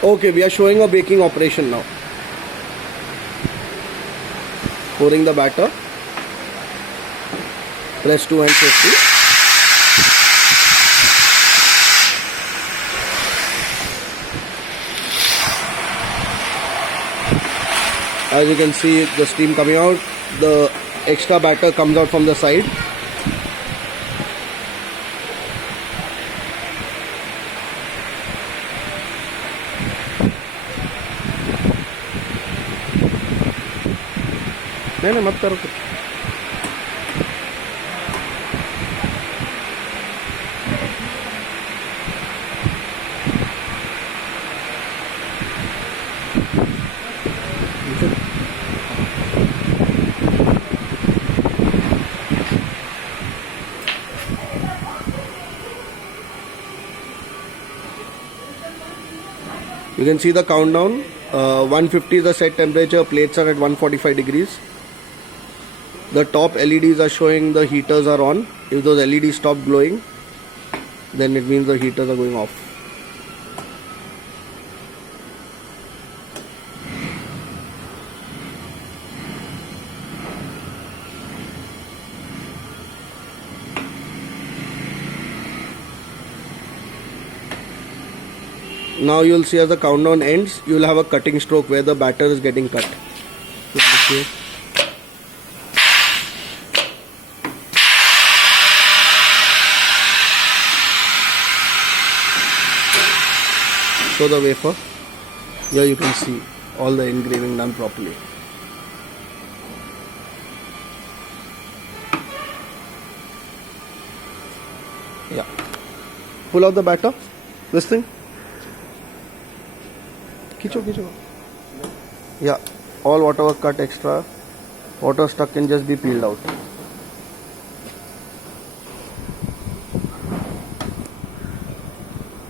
Okay, we are showing a baking operation now. Pouring the batter. Press 2 and safely. As you can see, the steam coming out, the extra batter comes out from the side. नहीं मत करो कुछ. You can see the countdown. 150 is the set temperature. Plates are at 145 degrees. The top LEDs are showing the heaters are on. If those LEDs stop glowing, then it means the heaters are going off. Now you will see as the countdown ends, you will have a cutting stroke where the batter is getting cut. Show the wafer. Here you can see all the engraving done properly. Yeah. Pull out the batter. This thing. Kicho. Yeah. All whatever cut extra, water stuck can just be peeled out.